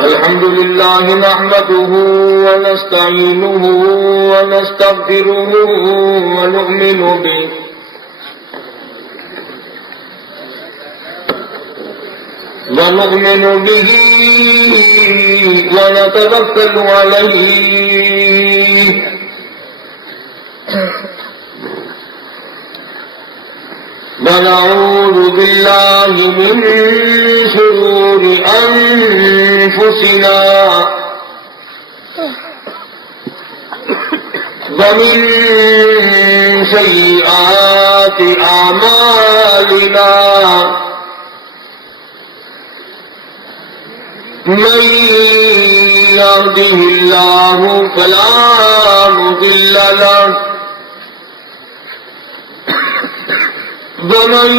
الحمد لله نحمده ونستعينه ونستغفره ونؤمن به ونتوكل عليه ونعوذ بالله من شرور أنفسنا ومن سيئات أعمالنا من يهده الله فلا مضل له ومن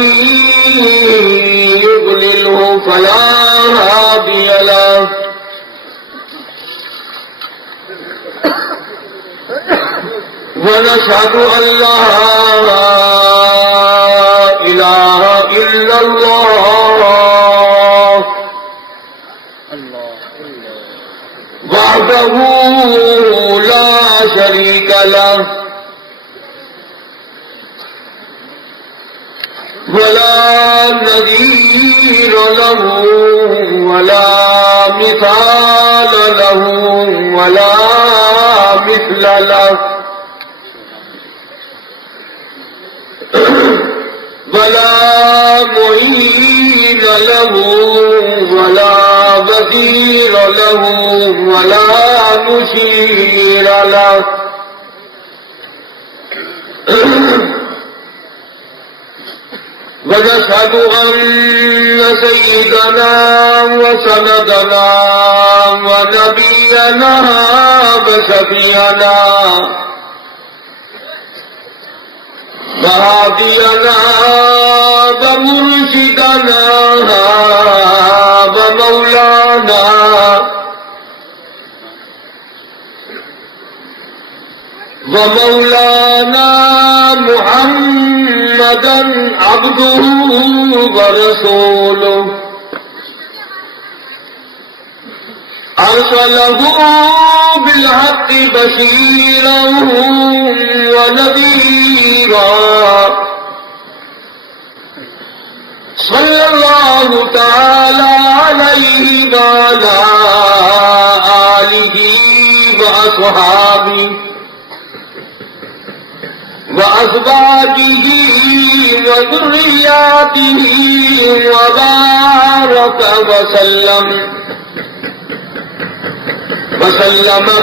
يضلله فلا هادي له ونشهد أن لا إله إلا الله وحده لا شريك له ولا نظير له ولا مثال له ولا مثل له ولا معين له ولا وزير له ولا مشير له ونشهد أن سيدنا وسندنا ونبينا وشفيعنا وهادينا ومرشدنا ومولانا محمدا عبده ورسوله أرسله بالحق بشيرا ونذيرا صلى الله تعالى عليه وعلى آله وأصحابه وأزواجه وذرياته وبارك وسلم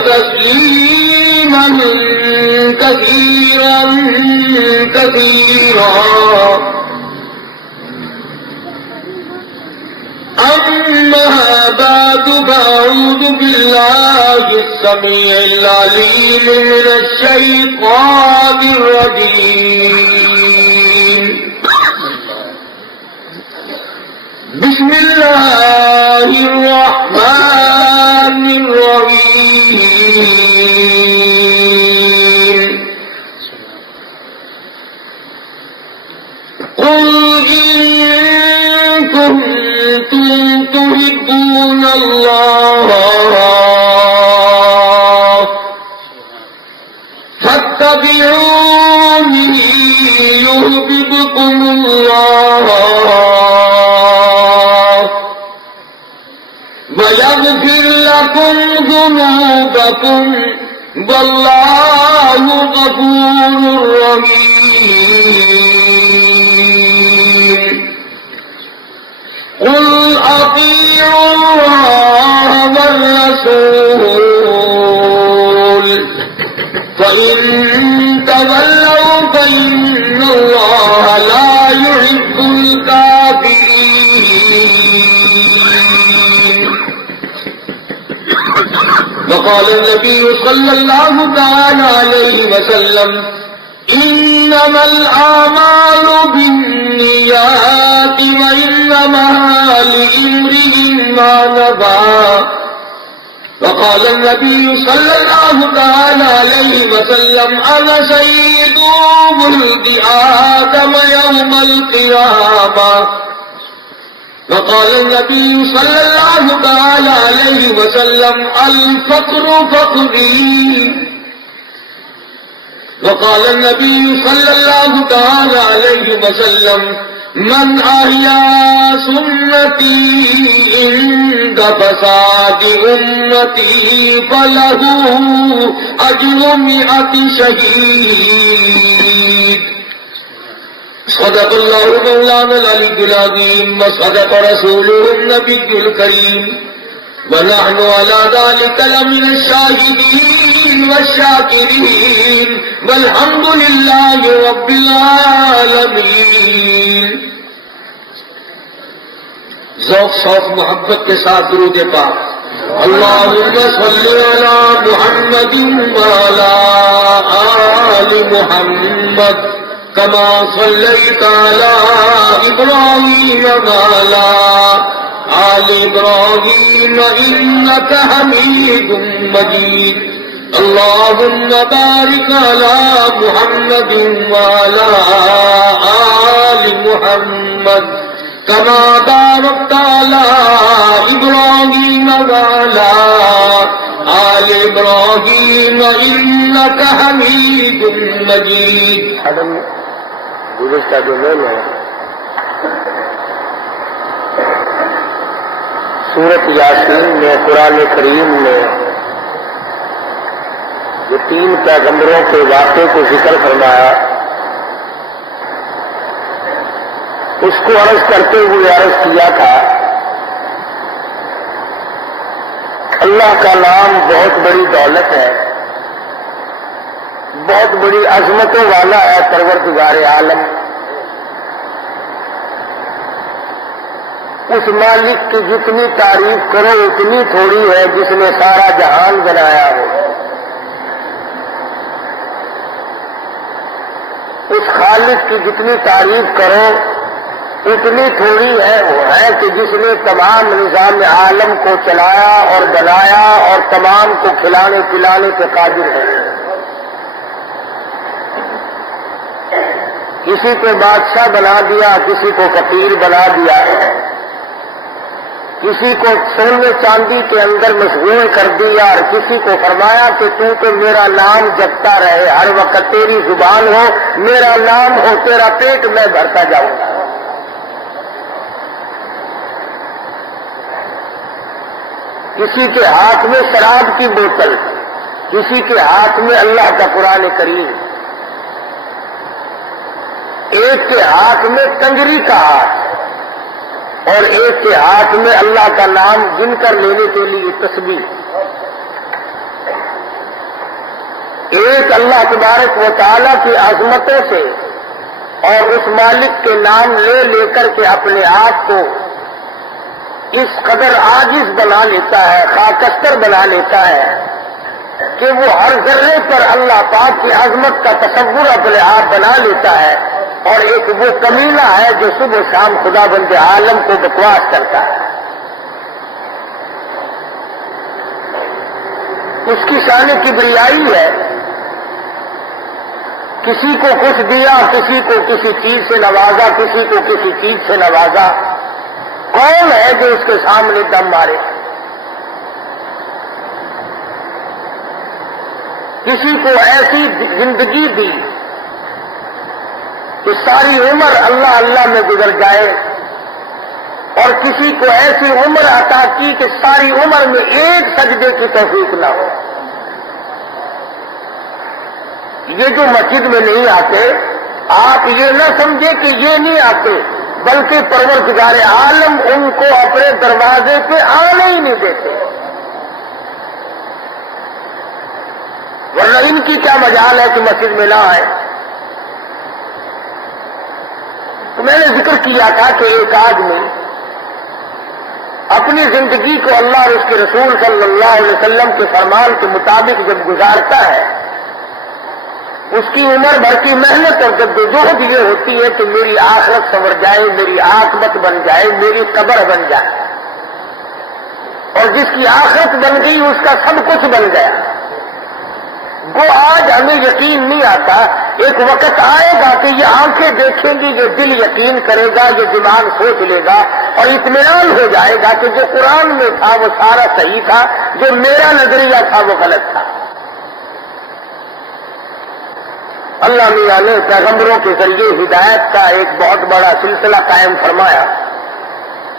تسليما كثيرا كثيرا. أما بعد فأعوذ بالله السميع العليم من الشيطان الرجيم. بسم الله الرحمن الرحيم. قل إن كنتم تحبون الله فاتبعوني يحببكم الله ويغفر لكم ذنوبكم والله غفور رحيم. قل أطيعوا الله والرسول فإن تولوا فإن الله لا يحب الكافرين. وقال النبي صلى الله عليه وسلم إنما الأعمال بالنيات وإنما لامرئ ما نوى. وقال النبي صلى الله عليه وسلم أنا سيد ولد آدم يوم القيامة. وقال النبي صلى الله تعالى عليه وسلم الفقر فقري. وقال النبي صلى الله تعالى عليه وسلم من أحيا سنتي عند فساد أمتي فله أجر 100 شهيد. صدق الله مولانا العلي العظيم وصدق رسوله النبي الكريم ونحن على ذلك لمن الشاهدين والشاكرين والحمد لله رب العالمين. ذوق شوق محبت کے ساتھ درود پاک. اللهم صل على محمد وعلى آل محمد كما صليت على إبراهيم وعلى آل إبراهيم إنك حميد مجيد. اللهم بارك على محمد وعلى آل محمد كما باركت على إبراهيم وعلى آل إبراهيم إنك حميد مجيد. گزشتہ جو میں ہے سورت یاسین میں قرآن کریم میں جو 3 پیغمبروں کے واقعے کو ذکر فرمایا اس کو عرض کرتے ہوئے عرض کیا تھا اللہ کا نام بہت بڑی دولت ہے، بہت بڑی عظمتوں والا ہے پروردگار عالم. اس مالک کی جتنی تعریف کرو اتنی تھوڑی ہے جس نے سارا جہان بنایا ہو. اس خالق کی جتنی تعریف کرو اتنی تھوڑی ہے وہ ہے کہ جس نے تمام نظام عالم کو چلایا اور بنایا اور تمام کو کھلانے پلانے کے قادر ہے. کسی کو بادشاہ بنا دیا، کسی کو فقیر بنا دیا، کسی کو سونے چاندی کے اندر مشغول کر دیا اور کسی کو فرمایا کہ تو میرا نام جپتا رہے، ہر وقت تیری زبان ہو، میرا نام ہو، تیرا پیٹ میں بھرتا جاؤں گا. کسی کے ہاتھ میں شراب کی بوتل، کسی کے ہاتھ میں اللہ کا قرآن کریم، ایک کے ہاتھ میں کنجری کا ہاتھ اور ایک کے ہاتھ میں اللہ کا نام گن کر لینے کے لیے تسبیح. ایک اللہ تبارک و تعالی کی عظمتوں سے اور اس مالک کے نام لے لے کر کے اپنے آپ کو اس قدر عاجز بنا لیتا ہے، خاکستر بنا لیتا ہے کہ وہ ہر ذرے پر اللہ پاک کی عظمت کا تصور اپنے آپ بنا لیتا ہے. اور ایک وہ کمینہ ہے جو صبح شام خدا بند عالم کو بکواس کرتا ہے. اس کی شان کبریائی ہے. کسی کو کچھ دیا، کسی کو کسی چیز سے نوازا، کسی کو کسی چیز سے نوازا. کون ہے جو اس کے سامنے دم مارے؟ کسی کو ایسی زندگی دی کہ ساری عمر اللہ اللہ میں گزر جائے اور کسی کو ایسی عمر عطا کی کہ ساری عمر میں ایک سجدے کی توفیق نہ ہو. یہ جو مسجد میں نہیں آتے آپ یہ نہ سمجھے کہ یہ نہیں آتے، بلکہ پروردگار عالم ان کو اپنے دروازے پہ آنے ہی نہیں دیتے. ورنہ ان کی کیا مجال ہے کہ مسجد میں نہ آئے. تو میں نے ذکر کیا تھا کہ ایک آدمی اپنی زندگی کو اللہ اور اس کے رسول صلی اللہ علیہ وسلم کے فرمان کے مطابق جب گزارتا ہے، اس کی عمر بھر کی محنت اور جدوجہد یہ ہوتی ہے کہ میری آخرت سنور جائے، میری عاقبت بن جائے، میری قبر بن جائے. اور جس کی آخرت بن گئی اس کا سب کچھ بن گیا. وہ آج ہمیں یقین نہیں آتا ایک وقت آئے گا کہ یہ آنکھیں دیکھیں گی، یہ دل یقین کرے گا، یہ دماغ سوچ لے گا اور اطمینان ہو جائے گا کہ جو قرآن میں تھا وہ سارا صحیح تھا، جو میرا نظریہ تھا وہ غلط تھا۔ اللہ میاں نے پیغمبروں کے ذریعے ہدایت کا ایک بہت بڑا سلسلہ قائم فرمایا۔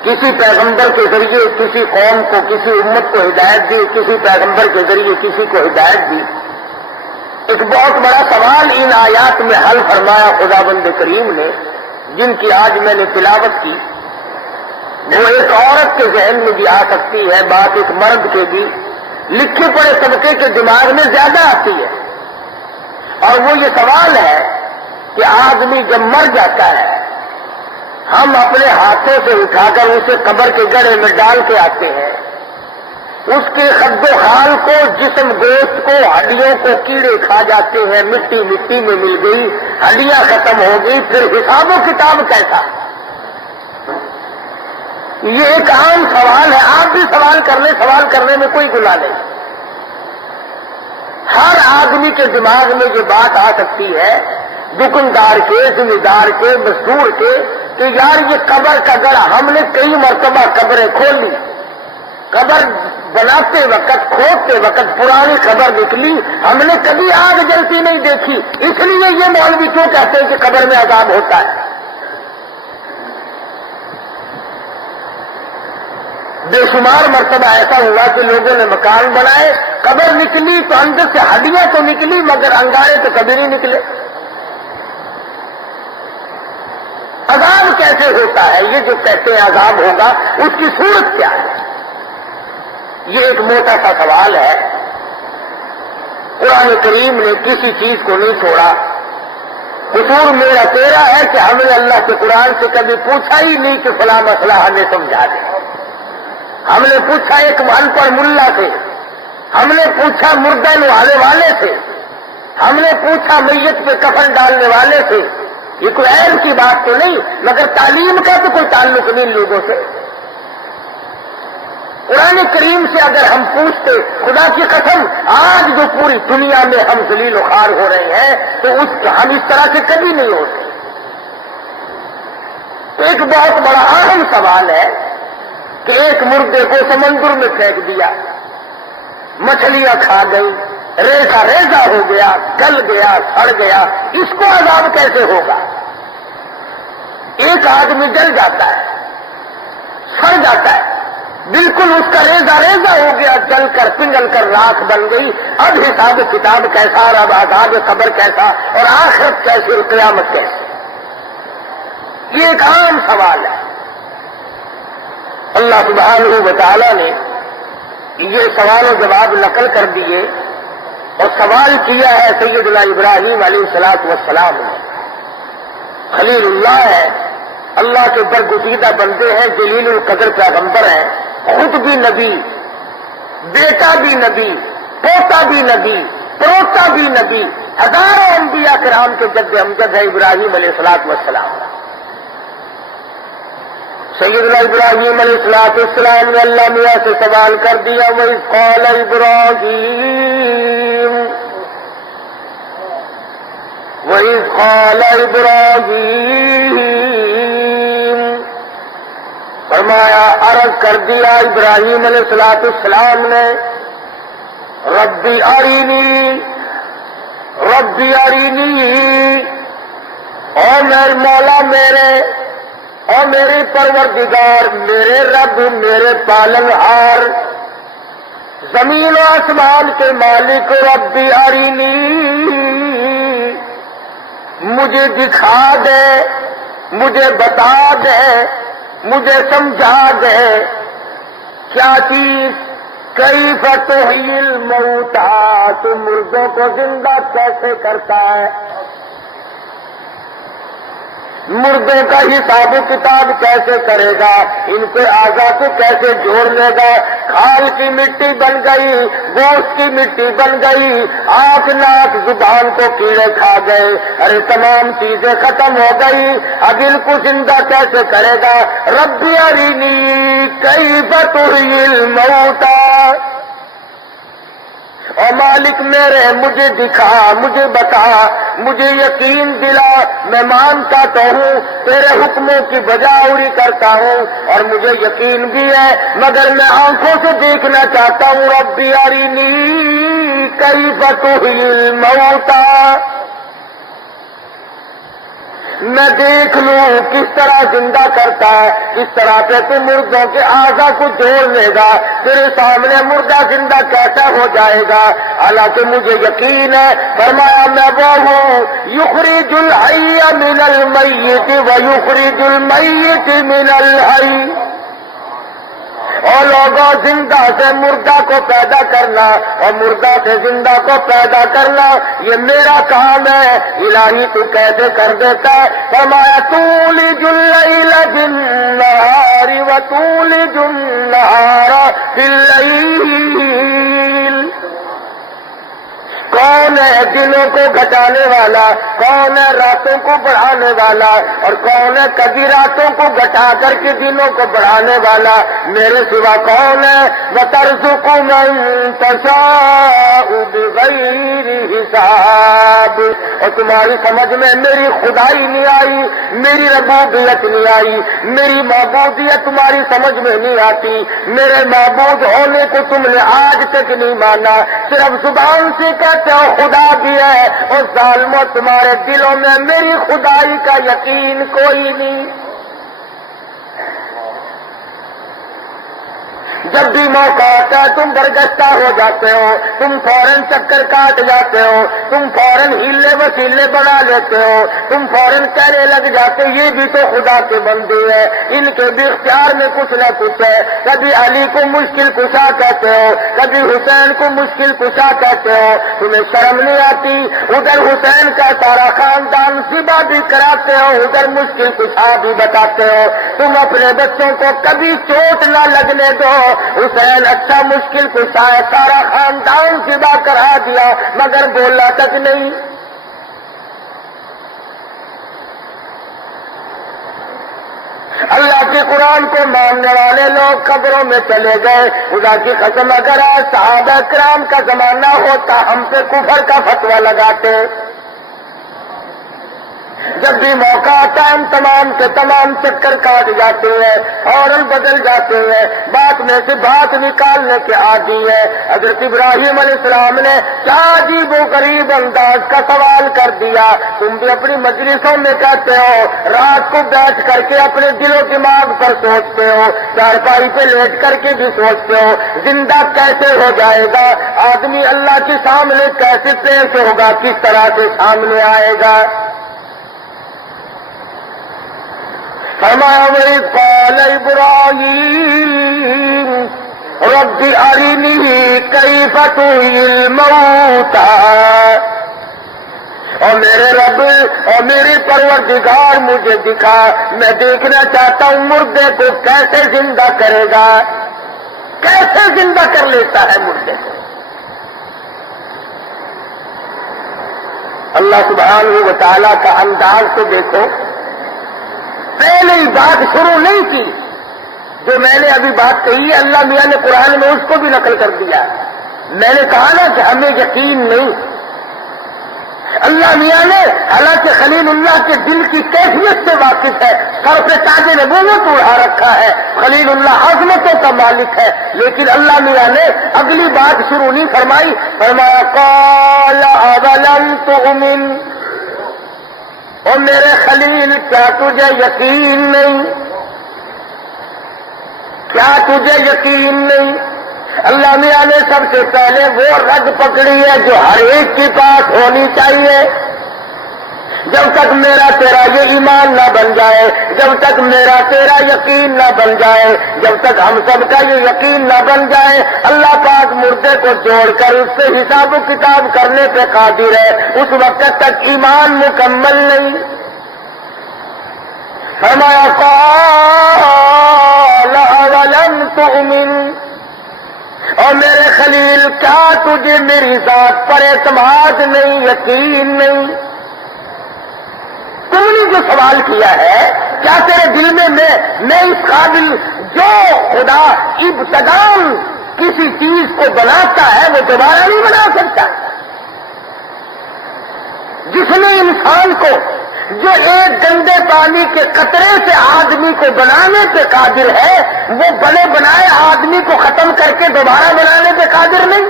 کسی پیغمبر کے ذریعے کسی قوم کو، کسی امت کو ہدایت دی، کسی پیغمبر کے ذریعے کسی کو ہدایت دی۔ ایک بہت بڑا سوال ان آیات میں حل فرمایا خداوند کریم نے، جن کی آج میں نے تلاوت کی۔ وہ ایک عورت کے ذہن میں بھی آ سکتی ہے، بات ایک مرد کے بھی لکھے پڑے طبقے کے دماغ میں زیادہ آتی ہے، اور وہ یہ سوال ہے کہ آدمی جب مر جاتا ہے ہم اپنے ہاتھوں سے اٹھا کر اسے قبر کے گڑھے میں ڈال کے آتے ہیں، اس کے خد و خال کو، جسم گوشت کو، ہڈیوں کو کیڑے کھا جاتے ہیں، مٹی مٹی میں مل گئی، ہڈیاں ختم ہو گئی، پھر حساب و کتاب کیسا؟ یہ ایک عام سوال ہے، آپ بھی سوال کرنے میں کوئی گناہ نہیں۔ ہر آدمی کے دماغ میں یہ بات آ سکتی ہے، دکاندار کے، ذمہ دار کے، مزدور کے، کہ یار یہ قبر کا گڑھا ہم نے کئی مرتبہ قبریں کھول لی، قبر بناتے وقت، کھودتے وقت پرانی قبر نکلی، ہم نے کبھی آگ جلتی نہیں دیکھی، اس لیے یہ مولوی کیوں کہتے ہیں کہ قبر میں عذاب ہوتا ہے؟ بے شمار مرتبہ ایسا ہوا کہ لوگوں نے مکان بنائے، قبر نکلی تو اندر سے ہڈیاں تو نکلی مگر انگارے تو کبھی نہیں نکلے۔ عذاب کیسے ہوتا ہے؟ یہ جو کہتے ہیں عذاب ہوگا، اس کی صورت کیا ہے؟ یہ ایک موٹا سا سوال ہے۔ قرآن کریم نے کسی چیز کو نہیں چھوڑا۔ قصور میرا تیرا ہے کہ ہم نے اللہ کے قرآن سے کبھی پوچھا ہی نہیں کہ فلاں مسئلہ ہمیں سمجھا دے۔ ہم نے پوچھا ایک ان پڑھ ملا سے، ہم نے پوچھا مردہ نوالے والے سے، ہم نے پوچھا میت پہ کفن ڈالنے والے سے۔ یہ کوئی عیب کی بات تو نہیں، مگر تعلیم کا تو کوئی تعلق نہیں لوگوں سے۔ قرآن کریم سے اگر ہم پوچھتے، خدا کی قسم آج جو پوری دنیا میں ہم ذلیل و خوار ہو رہے ہیں تو ہم اس طرح سے کبھی نہیں ہوتے۔ تو ایک بہت بڑا اہم سوال ہے کہ ایک مردے کو سمندر میں پھینک دیا، مچھلیاں کھا گئی، ریزہ ریزہ ہو گیا، گل گیا، سڑ گیا، اس کو عذاب کیسے ہوگا؟ ایک آدمی جل جاتا ہے، سڑ جاتا ہے، بالکل اس کا ریزہ ریزہ ہو گیا، جل کر پنگل کر راکھ بن گئی، اب حساب کتاب کیسا، اور اب عذاب قبر کیسا، اور آخرت کیسے، اور قیامت کیسے؟ یہ ایک عام سوال ہے۔ اللہ سبحانہ و تعالیٰ نے یہ سوال و جواب نقل کر دیے، اور سوال کیا ہے سیدنا ابراہیم علیہ السلام نے۔ خلیل اللہ ہے، اللہ کے برگزیدہ بندے ہیں، جلیل القدر پیغمبر ہیں، خود بھی نبی، بیٹا بھی نبی، پوتا بھی نبی، پروتا بھی نبی، ہزاروں انبیاء کرام کے جد امجد ہے ابراہیم علیہ السلام۔ سیدنا ابراہیم علیہ السلام نے اللہ میاں سے سوال کر دیا، وَإِذْ قَالَ إِبْرَاهِيمُ، فرمایا عرض کر دیا ابراہیم علیہ السلام نے، ربی ارینی، او میرے مولا میرے، اور میرے پروردگار، میرے رب، میرے پالنہار، زمین و آسمان کے مالک، ربی ارینی، مجھے دکھا دے، مجھے بتا دے، مجھے سمجھا دے کیا چیز، کیف تحیی الموتى، تو مردوں کو زندہ کیسے کرتا ہے، مردوں کا حساب و کتاب کیسے کرے گا، ان کے اعضاء کو کیسے جوڑ لے گا، کھال کی مٹی بن گئی، گوشت کی مٹی بن گئی، آنکھ ناک زبان کو کیڑے کھا گئے، ارے تمام چیزیں ختم ہو گئی، اب ان کو زندہ کیسے کرے گا؟ ربی ارینی کیف تحیی الموتى، اور مالک میرے مجھے دکھا، مجھے بتا، مجھے یقین دلا، میں مانتا تو ہوں، تیرے حکموں کی بجاوری کرتا ہوں، اور مجھے یقین بھی ہے، مگر میں آنکھوں سے دیکھنا چاہتا ہوں۔ ربی ارینی کیف تحیی الموتی، میں دیکھ لوں کس طرح زندہ کرتا ہے، کس طرح سے تو مردوں کے اعضا کو جوڑ لے گا، تیرے سامنے مردہ زندہ کیسا ہو جائے گا؟ حالانکہ مجھے یقین ہے، فرمایا میں وہ ہوں یخرج الحی من المیت ویخرج المیت من الحی۔ اور لوگوں، زندہ سے مردہ کو پیدا کرنا اور مردہ سے زندہ کو پیدا کرنا یہ میرا کام ہے۔ الہی تو کیسے کر دیتا ہے؟ فرمایا تولج اللیل فی النہار وتولج النہار فی اللیل۔ کون ہے دنوں کو گھٹانے والا، کون ہے راتوں کو بڑھانے والا، اور کون ہے کبھی راتوں کو گھٹا کر کے دنوں کو بڑھانے والا؟ میرے سوا کون ہے؟ وَتَرْزُقُ مَن تَشَاءُ بِغَيْرِ حساب۔ اور تمہاری سمجھ میں میری خدائی نہیں آئی، میری ربوبیت نہیں آئی، میری معبودیت تمہاری سمجھ میں نہیں آتی، میرے معبود ہونے کو تم نے آج تک نہیں مانا، صرف زبان سے کہتے ہو خدا بھی ہے، اور ظالموں تمہارے دلوں میں میری خدائی کا یقین کوئی نہیں۔ جب بھی موقع آتا ہے تم برگشتہ ہو جاتے ہو، تم فوراً چکر کاٹ جاتے ہو، تم فوراً ہیلے وسیلے بنا لیتے ہو، تم فوراً کہنے لگ جاتے یہ بھی تو خدا کے بندے ہیں، ان کے بھی اختیار میں کچھ نہ کچھ ہے۔ کبھی علی کو مشکل کشا کہتے ہو، کبھی حسین کو مشکل کشا کہتے ہو، تمہیں شرم نہیں آتی؟ ادھر حسین کا سارا خاندان ذبح بھی کراتے ہو، ادھر مشکل کشا بھی بتاتے ہو۔ تم اپنے بچوں کو کبھی چوٹ نہ لگنے دو، حسین اچھا مشکل کشا ہے، سارا خاندان ذبح کرا دیا مگر بولا تک نہیں۔ اللہ کے قرآن کو ماننے والے لوگ قبروں میں چلے گئے، خدا کی قسم اگر آج صحابہ کرام کا زمانہ ہوتا ہم سے کفر کا فتویٰ لگاتے۔ جب بھی موقع آتا ہے ہم تمام کے تمام چکر کاٹ جاتے ہیں، فوراً بدل جاتے ہیں، بات میں سے بات نکالنے کے عادی ہے۔ حضرت ابراہیم علیہ السلام نے کیا عجیب و غریب انداز کا سوال کر دیا۔ تم بھی اپنی مجلسوں میں کہتے ہو، رات کو بیٹھ کر کے اپنے دل و دماغ پر سوچتے ہو، چارپائی پہ لیٹ کر کے بھی سوچتے ہو زندہ کیسے ہو جائے گا آدمی، اللہ کے سامنے کیسے پیش ہوگا، کس طرح سے سامنے آئے گا۔ فرمایا وَإِذْ قَالَ إِبْرَاهِيمُ رَبِّ أَرِنِي كَيْفَ تُحْيِي الْمَوْتَىٰ، اور میرے رب اور میرے پروردگار مجھے دکھا، میں دیکھنا چاہتا ہوں مردے کو کیسے زندہ کرے گا، کیسے زندہ کر لیتا ہے مردے کو۔ اللہ سبحانہ و تعالیٰ کا انداز تو دیکھو، پہلے ہی بات شروع نہیں کی، جو میں نے ابھی بات کہی ہے اللہ میاں نے قرآن میں اس کو بھی نقل کر دیا۔ میں نے کہا نا کہ ہمیں یقین نہیں، اللہ میاں نے حالانکہ خلیل اللہ کے دل کی کیفیت سے واقف ہے، سر پہ تاج نبوت اڑا رکھا ہے، خلیل اللہ عظمتوں کا مالک ہے، لیکن اللہ میاں نے اگلی بات شروع نہیں فرمائی، فرمایا قال اولم تؤمن، اور میرے خلیل کیا تجھے یقین نہیں، کیا تجھے یقین نہیں؟ اللہ میاں نے سب سے پہلے وہ رگ پکڑی ہے جو ہر ایک کے پاس ہونی چاہیے۔ جب تک میرا تیرا یہ ایمان نہ بن جائے، جب تک میرا تیرا یقین نہ بن جائے، جب تک ہم سب کا یہ یقین نہ بن جائے، اللہ پاک مردے کو جوڑ کر اس سے حساب و کتاب کرنے پہ قادر ہے، اس وقت تک ایمان مکمل نہیں۔ فرمایا قال اولم تؤمن، اور میرے خلیل کیا تجھے میری ذات پر اعتماد نہیں، یقین نہیں؟ تم نے جو سوال کیا ہے کیا تیرے دل میں میں اس قابل، جو خدا ابتداً کسی چیز کو بناتا ہے وہ دوبارہ نہیں بنا سکتا؟ جس نے انسان کو جو ایک گندے پانی کے قطرے سے آدمی کو بنانے پہ قادر ہے، وہ بنے بنائے آدمی کو ختم کر کے دوبارہ بنانے پہ قادر نہیں؟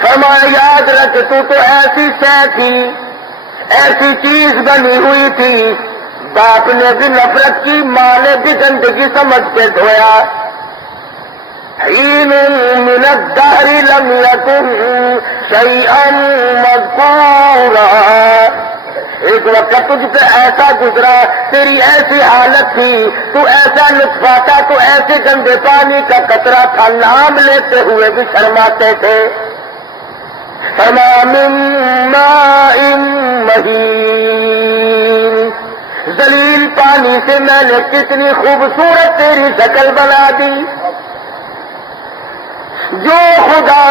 فرمایا یاد رکھ تو ایسی شے تھی، ایسی چیز بنی ہوئی تھی، باپ نے بھی نفرت کی، ماں نے بھی گندگی سمجھ کے دھویا۔ حین من الدہر لم یکن شیئا مذکورا، ایک وقت تجھ پہ ایسا گزرا، تیری ایسی حالت تھی، تو ایسا نطفہ تھا، تو ایسے گندے پانی کا قطرہ تھا، نام لیتے ہوئے بھی شرماتے تھے۔ فرمایا من ماء مہین، ذلیل پانی سے میں نے کتنی خوبصورت تیری شکل بنا دی۔ جو خدا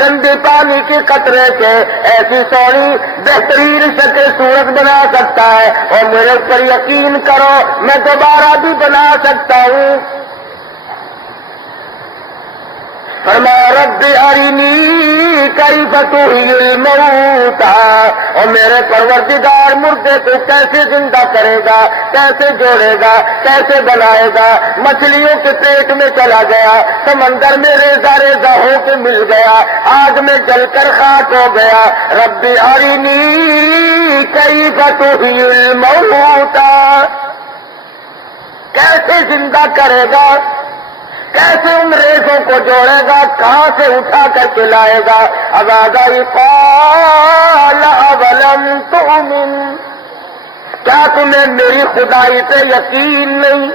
گندے پانی کے قطرے سے ایسی سونی بہترین شکل صورت بنا سکتا ہے، اور میرے پر یقین کرو میں دوبارہ بھی بنا سکتا ہوں۔ فرمایا رب ارنی کیف تحیی الموتى، اور میرے پروردگار مردے کو کیسے زندہ کرے گا، کیسے جوڑے گا، کیسے بنائے گا؟ مچھلیوں کے پیٹ میں چلا گیا، سمندر میں ریزہ ریزہ ہو کے مل گیا، آگ میں جل کر خاک ہو گیا۔ رب ارنی کیف تحیی الموتى، کیسے زندہ کرے گا، کیسے ان ریزوں کو جوڑے گا، کہاں سے اٹھا کر کے لائے گا؟ اب آگاہی قال اولم تؤمن، کیا تمہیں میری خدائی پہ یقین نہیں،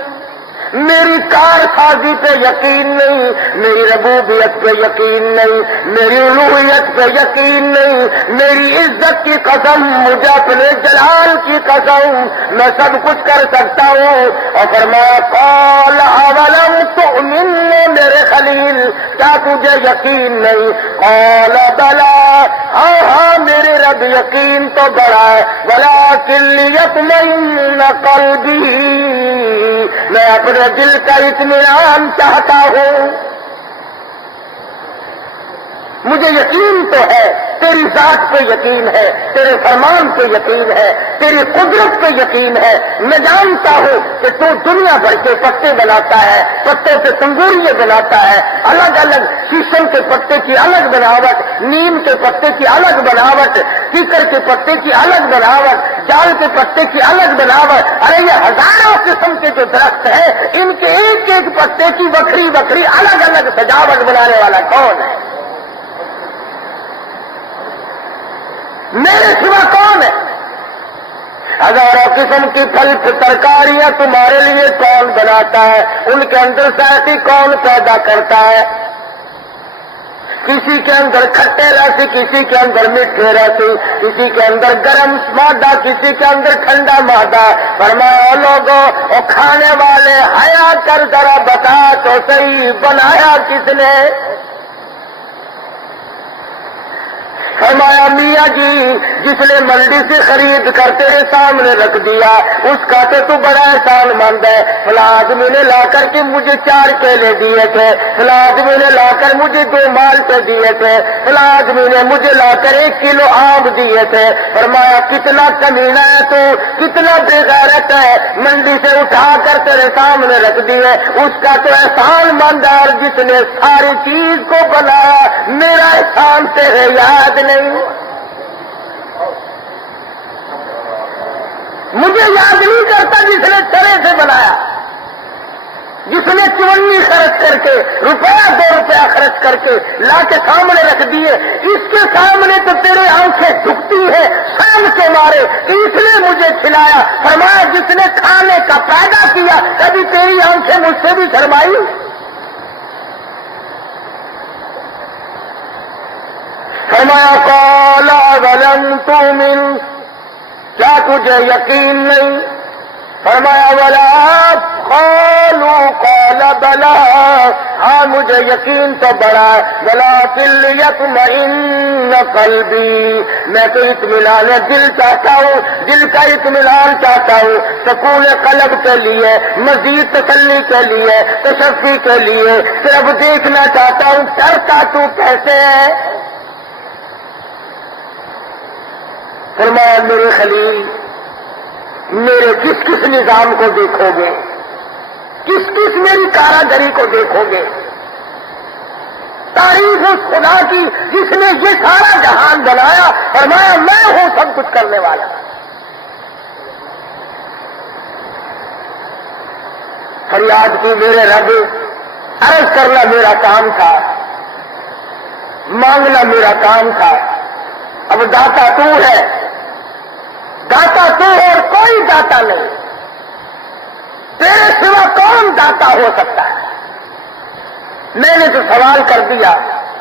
میری کارسازی پہ یقین نہیں، میری ربوبیت پہ یقین نہیں، میری الوہیت پہ یقین نہیں؟ میری عزت کی قسم، مجھے اپنے جلال کی قسم، میں سب کچھ کر سکتا ہوں۔ اور فرمایا قال اولم تؤمن، میرے خلیل کیا تجھے یقین نہیں؟ قال بلا، ہاں ہاں میرے رب یقین تو بڑا ہے، ولکن لیطمئن قلبی، میں اپنے دل کا اطمینان چاہتا ہوں۔ مجھے یقین تو ہے، تیری ذات پہ یقین ہے، تیرے فرمان پہ یقین ہے، تیری قدرت پہ یقین ہے۔ میں جانتا ہوں کہ تو دنیا بھر کے پتے بناتا ہے، پتوں سے تنگوریے بناتا ہے، الگ الگ شیشم کے پتے کی الگ بناوٹ، نیم کے پتے کی الگ بناوٹ، سیکر کے پتے کی الگ بناوٹ، جال کے پتے کی الگ بناوٹ۔ ارے یہ ہزاروں قسم کے جو درخت ہیں، ان کے ایک ایک پتے کی بکھری بکھری الگ الگ سجاوٹ بنانے والا کون ہے؟ میرے سوا کون ہے؟ ہزاروں قسم کی پھل ترکاریاں تمہارے لیے کون بناتا ہے؟ ان کے اندر ذائقے کون پیدا کرتا ہے؟ کسی کے اندر کھٹے رسی، کسی کے اندر میٹھے رسی، کسی کے اندر گرم مادہ، کسی کے اندر ٹھنڈا مادہ۔ فرمایا لوگوں اور کھانے والے حیا کر ذرا بتا تو صحیح، بنایا کس نے؟ فرمایا میاں جی جس نے منڈی سے خرید کر تیرے سامنے رکھ دیا اس کا تو بڑا احسان مند ہے۔ فلاں آدمی نے لا کر کے مجھے 4 کیلے دیے تھے، فلاں آدمی نے لا کر مجھے 2 مالٹے دیے تھے، فلاں آدمی نے مجھے لا کر 1 کلو آم دیے تھے۔ فرمایا کتنا کمینہ ہے تو، کتنا بے غیرت ہے، منڈی سے اٹھا کر تیرے سامنے رکھ دیے، اس کا تو احسان مند ہے۔ اور جس نے ساری چیز کو بنایا میرا احسان تیرے یاد نہیں، مجھے یاد نہیں کرتا جس نے سرے سے بنایا، جس نے 54 خرچ کر کے روپیہ 2 روپیہ خرچ کر کے لا کے سامنے رکھ دیے، اس کے سامنے تو تیرے آنکھیں جھکتی ہیں شرم کے مارے کہ اس نے مجھے کھلایا۔ فرمایا جس نے کھانے کا پیدا کیا کبھی تیری آنکھیں مجھ سے بھی شرمائی؟ فرمایا قال اولم تؤمن، کیا تجھے یقین نہیں؟ فرمایا ولا، قالوا قال بلا، ہاں مجھے یقین تو بڑا، ولکن لیطمئن قلبی، میں تو اطمینان دل چاہتا ہوں، دل کا اطمینان چاہتا ہوں، سکون قلب کے لیے، مزید تسلی کے لیے، تشفی کے لیے، صرف دیکھنا چاہتا ہوں کرتا تو کیسے ہے۔ فرمایا میرے خلیل میرے کس کس نظام کو دیکھو گے، کس کس میری کاراگری کو دیکھو گے؟ تعریف اس خدا کی جس نے یہ سارا جہان بنایا، فرمایا میں ہوں سب کچھ کرنے والا۔ فریاد کی میرے رب، عرض کرنا میرا کام تھا، مانگنا میرا کام تھا، اب داتا تو ہے، داتا تو اور کوئی داتا نہیں، تیرے سوا کون داتا ہو سکتا ہے؟ میں نے تو سوال کر دیا،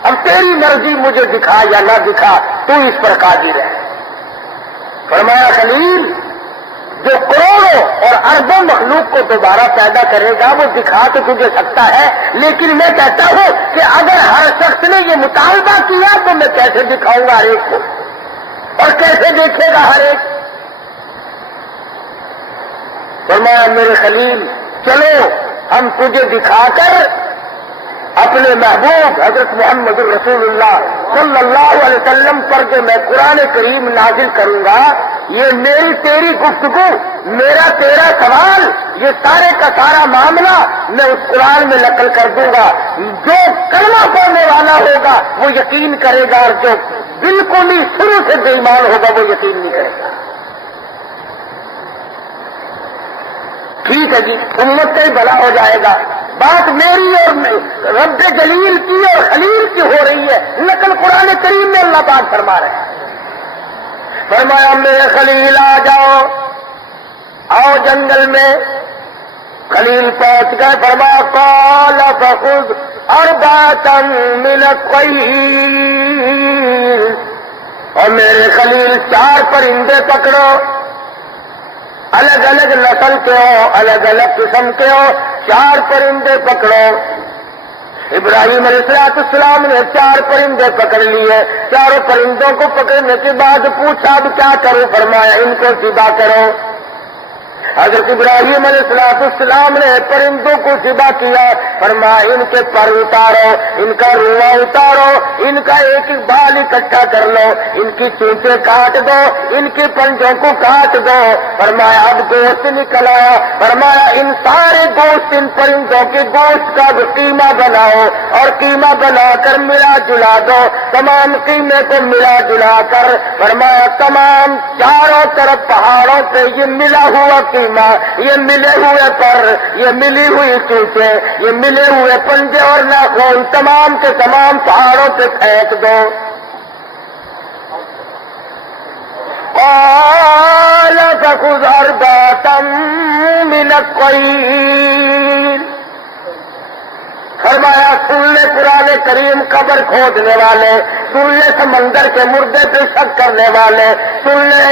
اب تیری مرضی مجھے دکھا یا نہ دکھا، تو اس پر قادر ہے۔ فرمایا خلیل جو کروڑوں اور اربوں مخلوق کو دوبارہ پیدا کرے گا وہ دکھا تو تجھے سکتا ہے، لیکن میں کہتا ہوں کہ اگر ہر شخص نے یہ مطالبہ کیا تو میں کیسے دکھاؤں گا ہر ایک کو، اور کیسے دیکھے گا ہر ایک؟ فرمایا میرے خلیل چلو ہم تجھے دکھا کر اپنے محبوب حضرت محمد رسول اللہ صلی اللہ علیہ وسلم پر جو میں قرآن کریم نازل کروں گا، یہ میری تیری گفتگو، میرا تیرا سوال، یہ سارے کا سارا معاملہ میں اس قرآن میں نقل کر دوں گا۔ جو کلمہ پڑھنے والا ہوگا وہ یقین کرے گا، اور جو بالکل ہی شروع سے بے ایمان ہوگا وہ یقین نہیں کرے گا۔ ٹھیک ہے جی، امت کا ہی بھلا ہو جائے گا۔ بات میری اور رب جلیل کی اور خلیل کی ہو رہی ہے، نقل قرآن کریم میں اللہ پاک فرما رہے ہیں۔ فرمایا میرے خلیل آ جاؤ، آؤ جنگل میں۔ خلیل پہنچ گئے، فرمایا قال فخذ اربعة من الطير، اور میرے خلیل 4 پرندے پکڑو، الگ الگ نسل کے ہو، الگ الگ قسم کے ہو، 4 پرندے پکڑو۔ ابراہیم علیہ السلام نے 4 پرندے پکڑ لیے۔ چاروں پرندوں کو پکڑنے کے بعد پوچھا اب کیا کروں؟ فرمایا ان کو ذبح کرو۔ حضرت ابراہیم علیہ السلام نے پرندوں کو ذبح کیا، فرمایا ان کے پر اتارو، ان کا رونا اتارو، ان کا ایک ایک بال اکٹھا کر لو، ان کی چونچیں کاٹ دو، ان کے پنجوں کو کاٹ دو۔ فرمایا اب گوشت نکل آیا، فرمایا ان سارے گوشت، ان پرندوں کے گوشت کا قیمہ بناؤ، اور قیمہ بنا کر ملا جلا دو۔ تمام قیمے کو ملا جلا کر فرمایا تمام چاروں طرف پہاڑوں پہ یہ ملا ہوا قیمہ، یہ ملے ہوئے پر، یہ ملی ہوئی چونچیں، یہ ملے ہوئے پنجے اور ناخن تمام کے تمام پہاڑوں پہ پھینک دو۔ قال فخذ أربعة من الطير، فرمایا سن لے قرآن کریم قبر کھودنے والے، سن لے سمندر کے مردے پہ شک کرنے والے، سن لے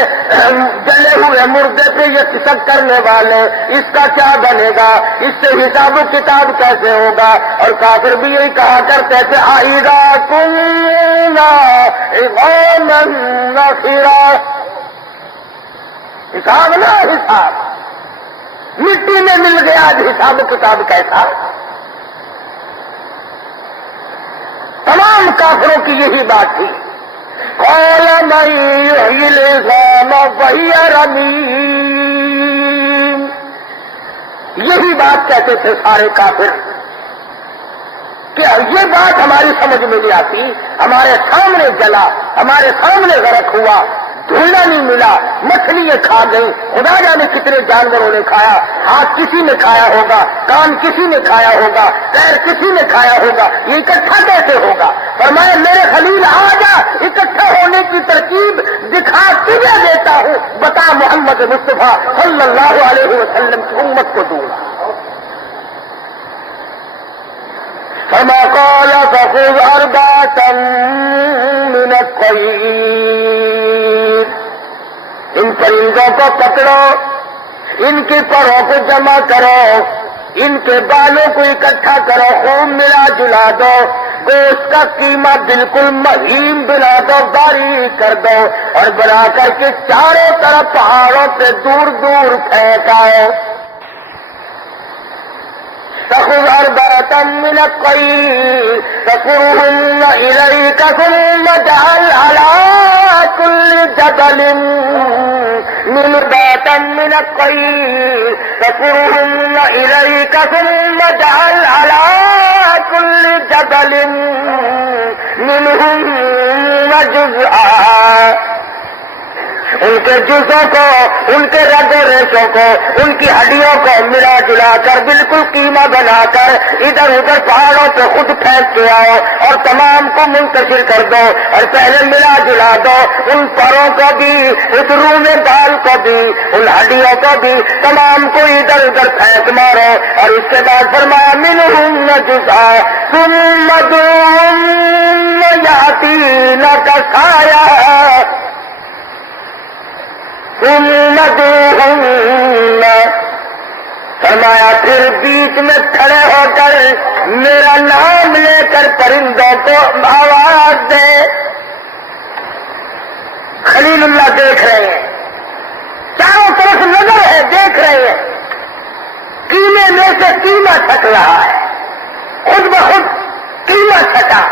جلے ہوئے مردے پہ یہ شک کرنے والے، اس کا کیا بنے گا؟ اس سے حساب و کتاب کیسے ہوگا؟ اور کافر بھی یہی کہا کرتے تھے اذا كنا عظاما نخرا، حساب نہ حساب، مٹی میں مل گیا، آج حساب و کتاب کیسا؟ تمام کافروں کی یہی بات تھی۔ قال من يحيي العظام وهي رميم، یہی بات کہتے تھے سارے کافر کہ یہ بات ہماری سمجھ میں نہیں آتی، ہمارے سامنے جلا، ہمارے سامنے غرق ہوا، ڈھونڈا نہیں ملا، مچھلیاں کھا گئی، خدا جانے کتنے جانوروں نے کھایا، ہاتھ کسی نے کھایا ہوگا، کان کسی نے کھایا ہوگا، پیر کسی نے کھایا ہوگا، یہ اکٹھا کیسے ہوگا؟ فرمایا میرے خلیل آ جا، اکٹھا ہونے کی ترکیب دکھا تجھے دیتا ہوں، بتا محمد مصطفیٰ صلی اللہ علیہ وسلم کی امت کو دوں گا۔ فما قال فخذ أربعة من الطير، ان پرندوں کو پکڑو، ان کی پروں کو جمع کرو، ان کے بالوں کو اکٹھا کرو، خوب ملا جلا دو، گوشت کا قیمہ بالکل مہین بنا دو، باریک کر دو، اور بنا کر کے چاروں طرف پہاڑوں پہ دور دور پھینکاؤ۔ فخذ أربعة من الطير فصرهن إليك ثم اجعل على كل جبل من بيتا من الطير فصرهن إليك ثم اجعل على كل جبل منهن جزءا. ان کے جزوں کو، ان کے رگ و ریشوں کو، ان کی ہڈیوں کو ملا جلا کر بالکل قیمہ بنا کر ادھر ادھر پہاڑوں پہ خود پھینک کے آؤ اور تمام کو منتشر کر دو، اور پہلے ملا جلا دو ان پروں کو بھی، اس روم بال کو بھی، ان ہڈیوں کو بھی، تمام کو ادھر ادھر پھینک مارو. اور اس کے بعد فرمایا منہم جزءا ثم ادعوہم یاتینک سایہ فرمایا پھر بیچ میں کھڑے ہو کر میرا نام لے کر پرندوں کو آواز دے. خلیل اللہ دیکھ رہے ہیں، چاروں طرف نظر ہے، دیکھ رہے ہیں، قیمے میں سے قیمہ چھٹ رہا ہے، خود بخود قیمہ چھٹا،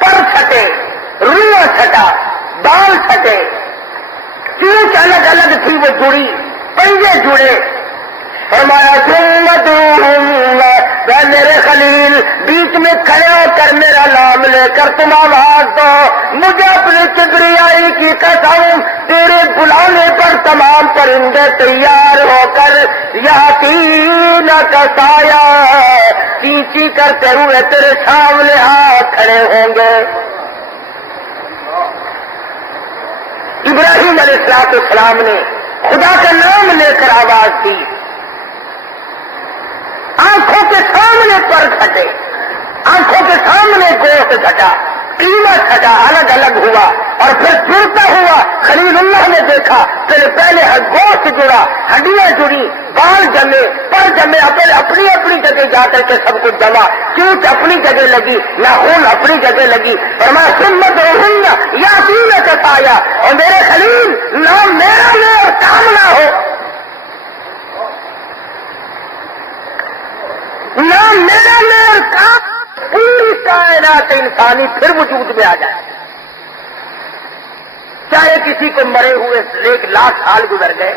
پر چھٹے، روح چھٹا، بال چھٹے، چونچ الگ الگ تھی وہ جڑی، پنجے جڑے. فرمایا ثم ادعوہم، میرے خلیل بیچ میں کھڑے ہو کر میرا نام لے کر تم آواز دو. مجھے اپنی کبریائی کی قسم، تیرے بلانے پر تمام پرندے تیار ہو کر یاتینک سایہ چینچی کرتے ہوئے تیرے سامنے آ کھڑے ہوں گے. ابراہیم علیہ السلام نے خدا کا نام لے کر آواز دی، آنکھوں کے سامنے پر گھٹے، آنکھوں کے سامنے گوشت گھٹا، قیمہ گھٹا، الگ الگ ہوا اور پھر جڑتا ہوا. خلیل اللہ نے دیکھا پھر پہلے گوشت جڑا، ہڈیاں جڑی، بال جمے، پر جمے، اپنی اپنی جگہ جا کر کے سب کچھ جما، چونچ اپنی جگہ لگی، ناخن اپنی جگہ لگی. فرمایا ثم ادعوہم یاتینک سایہ، اور میرے خلیل نام میرا لے اور کام نہ ہو، نام میرا لے اور کام، پوری کائنات انسانی پھر وجود میں آ جائے. چاہے کسی کو مرے ہوئے 1,00,000 سال گزر گئے،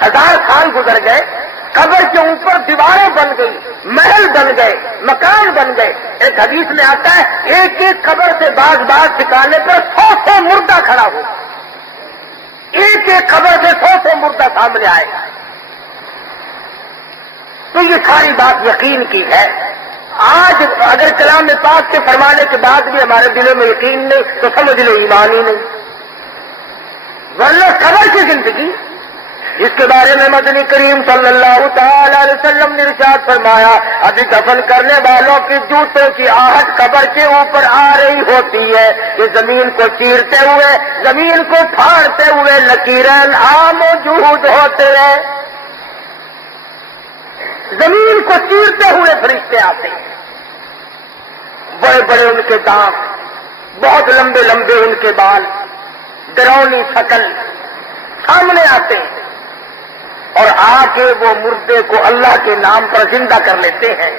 1000 سال گزر گئے، قبر کے اوپر دیواریں بن گئی، محل بن گئے، مکان بن گئے. ایک حدیث میں آتا ہے ایک ایک قبر سے بعض ٹھکانے پر 100 مردہ کھڑا ہو، ایک ایک قبر سے 100 مردہ سامنے آئے گا. تو یہ ساری بات یقین کی ہے. آج اگر کلام پاک کے فرمانے کے بعد بھی ہمارے دلوں میں یقین نہیں تو سمجھ لو ایمان ہی نہیں. ورنہ قبر کی زندگی، اس کے بارے میں مدنی کریم صلی اللہ تعالی علیہ وسلم نے ارشاد فرمایا، ابھی دفن کرنے والوں کی جوتوں کی آہٹ قبر کے اوپر آ رہی ہوتی ہے. یہ زمین کو چیرتے ہوئے، زمین کو پھاڑتے ہوئے لکیریں موجود ہوتے ہیں. زمین کو چیرتے ہوئے فرشتے آتے ہیں، بڑے بڑے ان کے دانت، بہت لمبے لمبے ان کے بال، ڈرونی شکل سامنے آتے ہیں اور آ کے وہ مردے کو اللہ کے نام پر زندہ کر لیتے ہیں.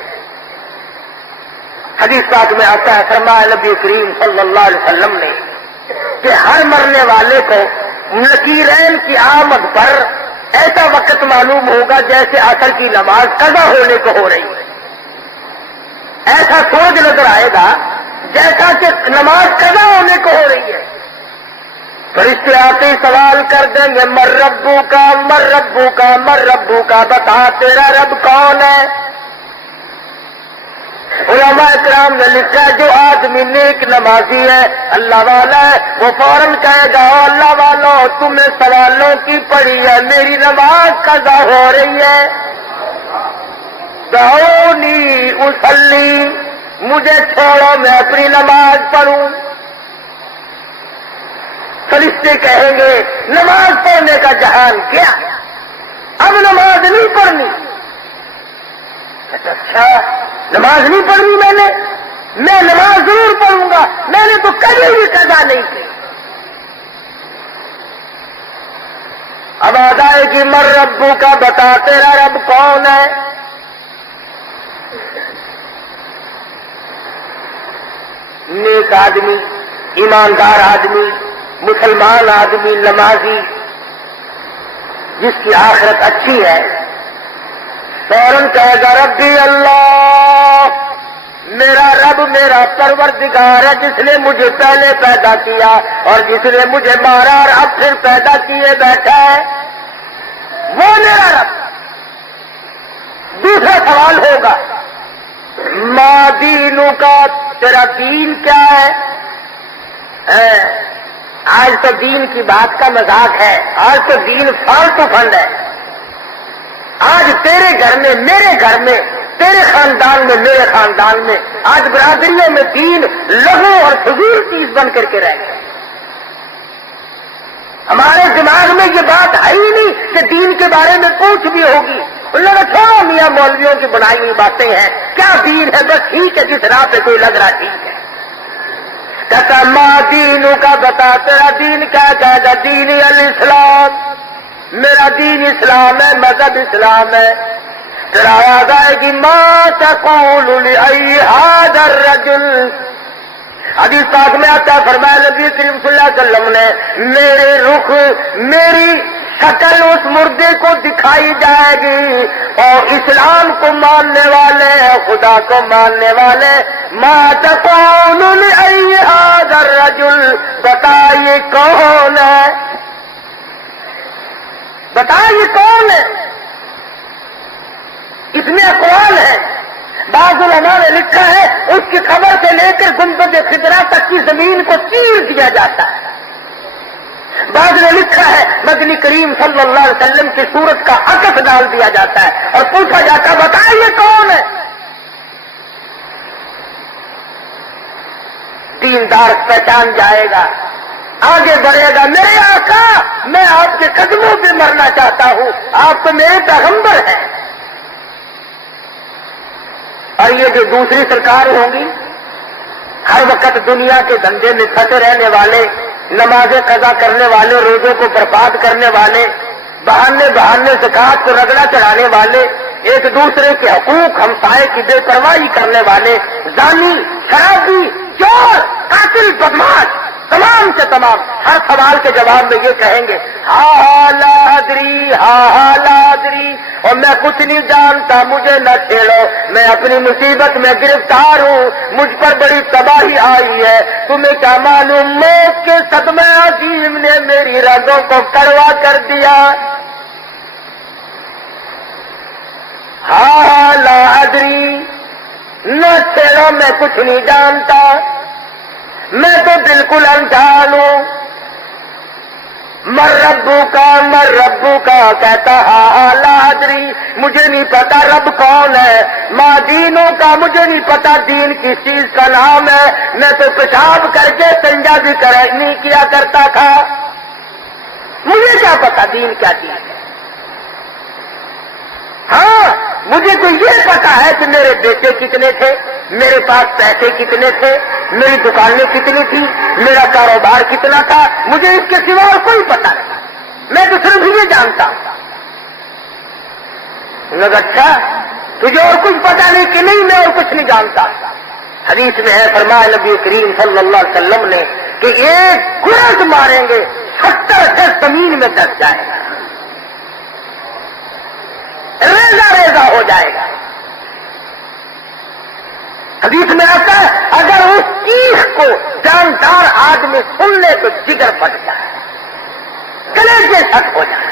حدیث پاک میں آتا ہے، فرمایا نبی کریم صلی اللہ علیہ وسلم نے کہ ہر مرنے والے کو نکیرین کی آمد پر ایسا وقت معلوم ہوگا جیسے عصر کی نماز قضا ہونے کو ہو رہی ہے. ایسا سورج نظر آئے گا جیسا کہ نماز قضا ہونے کو ہو رہی ہے. فرشتے آتے ہی سوال کر دیں گے، مر ربو کا، مر ربو کا، مر ربو کا، بتا تیرا رب کون ہے؟ علماء اکرام نے لکھا جو آدمی نیک نمازی ہے، اللہ والا ہے، وہ فوراً کہے گا اللہ والوں تمہیں سوالوں کی پڑی ہے، میری نماز قضا ہو رہی ہے. دعونی اصلی، مجھے چھوڑو میں اپنی نماز پڑھوں. فرشتے کہیں گے نماز پڑھنے کا جہان کیا، اب نماز نہیں پڑھنی. اچھا نماز نہیں پڑھنی میں نماز ضرور پڑھوں گا، میں نے تو کبھی بھی قضا نہیں کی. اب آئے گی مر ربو کا، بتا تیرا رب کون ہے؟ نیک آدمی، ایماندار آدمی، مسلمان آدمی نمازی جس کی آخرت اچھی ہے فوراً کہے گا ربی اللہ، میرا رب میرا پروردگار ہے جس نے مجھے پہلے پیدا کیا اور جس نے مجھے مارا اور اب پھر پیدا کیے بیٹھا ہے، وہ میرا رب۔ دوسرا سوال ہوگا ما دینوں کا، تیرا دین کیا ہے؟ آج تو دین کی بات کا مذاق ہے، آج تو دین فالتو فنڈ ہے۔ آج تیرے گھر میں، میرے گھر میں، تیرے خاندان میں، میرے خاندان میں، آج برادریوں میں دین لغو اور فضول چیز بن کر کے رہ گئے۔ ہمارے دماغ میں یہ بات ہے ہی نہیں کہ دین کے بارے میں کچھ بھی ہوگی۔ انہوں نے چھوڑو میاں مولویوں کی بنائی ہوئی باتیں ہیں، کیا دین ہے؟ بس ٹھیک ہے، جس راہ پہ کوئی لگ رہا ٹھیک ہے۔ کہتا ماں دینوں کا بتا، تیرا دین کیا کہے گا؟ دین الاسلام، میرا دین اسلام ہے، مذہب اسلام ہے۔ پھر آواز آئے گی ما تقول لأی ھذا الرجل، حدیث پاک میں آتا ہے، فرمایا نبی کریم صلی اللہ علیہ وسلم نے میرے رخ، میری شکل اس مردے کو دکھائی جائے گی اور اسلام کو ماننے والے، خدا کو ماننے والے، ما تقول لأی ھذا الرجل، بتائیے کون ہے، بتائیے کون ہے؟ اس میں اقوال ہے۔ بعض علماء نے لکھا ہے اس کی خبر سے لے کر گنبد خضرا تک کی زمین کو چیر دیا جاتا ہے۔ بعض نے لکھا ہے مدنی کریم صلی اللہ علیہ وسلم کی صورت کا عکس ڈال دیا جاتا ہے اور پوچھا جاتا ہے بتائیے کون ہے؟ دیندار پہچان جائے گا، آگے بڑھے گا، میرے آقا میں آپ کے قدموں پہ مرنا چاہتا ہوں، آپ تو میرے پیغمبر ہیں۔ اور یہ جو دوسری سرکار ہوں گی، ہر وقت دنیا کے دھندے میں پھنسے رہنے والے، نمازیں قضا کرنے والے، روزوں کو برباد کرنے والے، بہانے زکات کو رگڑا چڑھانے والے، ایک دوسرے کے حقوق ہمسائے کی بے پرواہی کرنے والے، زانی، شرابی، چور، قاتل، بدماش، تمام کے تمام ہر سوال کے جواب میں یہ کہیں گے ہاں لا ادری، ہاں لا ادری، اور میں کچھ نہیں جانتا، مجھے نہ چھیڑو، میں اپنی مصیبت میں گرفتار ہوں، مجھ پر بڑی تباہی آئی ہے، تمہیں کیا معلوم موت کے صدمہ عظیم نے میری رگوں کو کڑوا کر دیا۔ ہاں لا ادری، نہ چھیڑو، میں کچھ نہیں جانتا، میں تو بالکل انجان ہوں۔ مر ربو کا کہتا ہاں لا ادری، مجھے نہیں پتا رب کون ہے۔ ماں دینوں کا، مجھے نہیں پتا دین کس چیز کا نام ہے، میں تو پیشاب کر کے سنجا بھی نہیں کیا کرتا تھا، مجھے کیا پتا دین کیا چیز ہے۔ ہاں مجھے تو یہ پتا ہے کہ میرے بیٹے کتنے تھے، میرے پاس پیسے کتنے تھے، میری دکانیں کتنی تھی، میرا کاروبار کتنا تھا، مجھے اس کے سوا اور کوئی پتا نہیں، میں تو صرف یہ جانتا ہوں۔ اچھا تجھے اور کچھ پتا نہیں کہ نہیں، میں اور کچھ نہیں جانتا۔ حدیث میں ہے، فرمایا نبی کریم صلی اللہ علیہ وسلم نے کہ ایک گرد ماریں گے 70 گز زمین میں دس جائے گا، ریزہ ریزہ ہو جائے گا۔ حدیث میں آتا ہے اگر اس چیخ کو جاندار آدمی سن لے تو جگر پھٹ جائے، کلیجے سٹ ہو جائے۔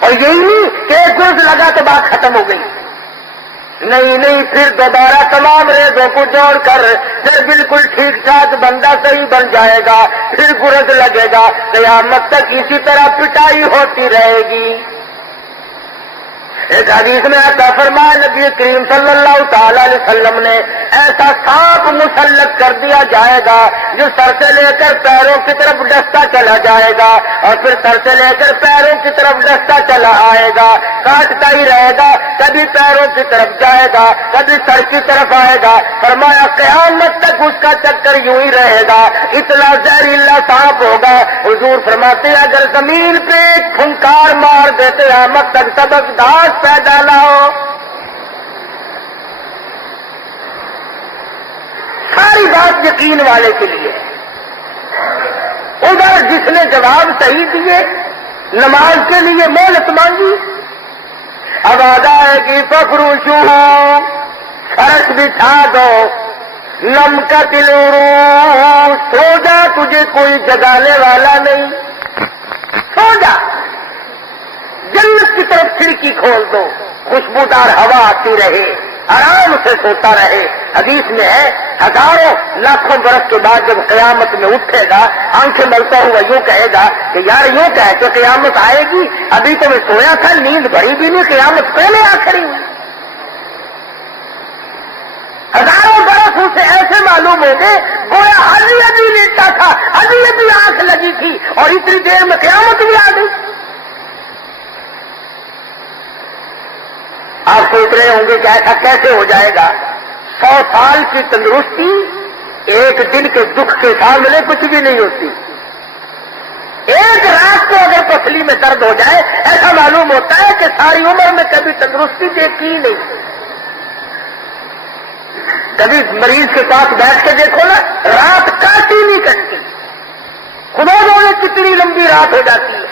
اور یہی نہیں کہ ایک گرد لگا تو بات ختم ہو گئی، نہیں، پھر دوبارہ تمام ریزوں کو جوڑ کر پھر بالکل ٹھیک ٹھاک بندہ صحیح بن جائے گا، پھر گرد لگے گا، قیامت تک اسی طرح پٹائی ہوتی رہے گی۔ ایک حدیث میں آتا فرمایا نبی کریم صلی اللہ تعالی علیہ وسلم نے ایسا سانپ مسلط کر دیا جائے گا جو سر سے لے کر پیروں کی طرف ڈستا چلا جائے گا اور پھر سر سے لے کر پیروں کی طرف ڈستا چلا آئے گا، کاٹتا ہی رہے گا، کبھی پیروں کی طرف جائے گا، کبھی سر کی طرف آئے گا۔ فرمایا قیامت تک اس کا چکر یوں ہی رہے گا، اتنا زہریلا سانپ ہوگا۔ حضور فرماتے ہیں اگر زمین پہ ایک پھنکار مار دیتے قیامت تک سبق داس پیدا نہ ہو۔ ساری بات یقین والے کے لیے، ادھر جس نے جواب صحیح دیے نماز کے لیے مہلت مانگی، اب آدائے ففروشو، فرش بچھا دو، نم کا تلورو، سو جا، تجھے کوئی جگانے والا نہیں، سو جا، جنت کی طرف کھڑکی کھول دو، خوشبودار ہوا آتی رہے، آرام سے سوتا رہے۔ حدیث میں ہے ہزاروں لاکھوں برس کے بعد جب قیامت میں اٹھے گا، آنکھیں ملتا ہوا یوں کہے گا کہ یار یوں کہے کہ قیامت آئے گی، ابھی تو میں سویا تھا، نیند بھری بھی نہیں، قیامت پہلے آ کھڑی۔ ہزاروں برس اسے ایسے معلوم ہو گئے گویا ابھی ابھی لیٹا تھا، ابھی ابھی آنکھ لگی تھی اور اتنی دیر میں قیامت بھی آ گئی۔ آپ سوچ رہے ہوں گے کہ ایسا کیسے ہو جائے گا؟ 100 سال کی تندرستی ایک دن کے دکھ کے سامنے کچھ بھی نہیں ہوتی۔ ایک رات کو اگر پسلی میں درد ہو جائے ایسا معلوم ہوتا ہے کہ ساری عمر میں کبھی تندرستی دیکھی ہی نہیں۔ کبھی مریض کے پاس بیٹھ کے دیکھو نا، رات کاٹی نہیں کٹتی، خدا جانے کتنی لمبی رات ہو جاتی ہے،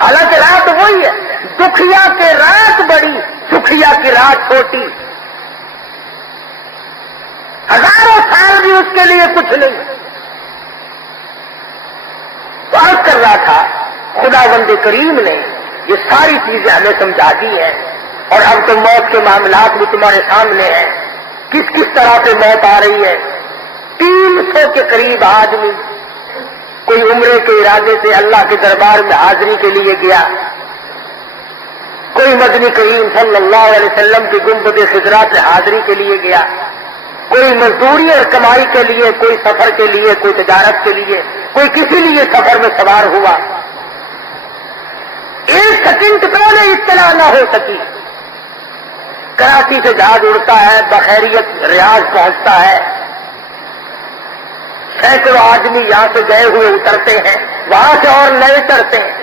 حالانکہ رات وہی ہے۔ دکھیا کے رات بڑی، سکھیا کی رات چھوٹی، ہزاروں سال بھی اس کے لیے کچھ نہیں۔ تو عرض کر رہا تھا خداوند کریم نے یہ ساری چیزیں ہمیں سمجھا دی ہیں، اور اب تو موت کے معاملات بھی تمہارے سامنے ہیں، کس کس طرح سے موت آ رہی ہے۔ 300 کے قریب آدمی کوئی عمرے کے ارادے سے اللہ کے دربار میں حاضری کے لیے گیا، کوئی مدنی کریم صلی اللہ علیہ وسلم کی گنبد خضرا سے حاضری کے لیے گیا، کوئی مزدوری اور کمائی کے لیے، کوئی سفر کے لیے، کوئی تجارت کے لیے، کوئی کسی لیے سفر میں سوار ہوا۔ 1 سیکنڈ پہلے اطلاع نہ ہو سکی، کراچی سے جہاز اڑتا ہے، بخیریت ریاض پہنچتا ہے، سینکڑوں آدمی یہاں سے گئے ہوئے اترتے ہیں، وہاں سے اور نئے چڑھتے ہیں،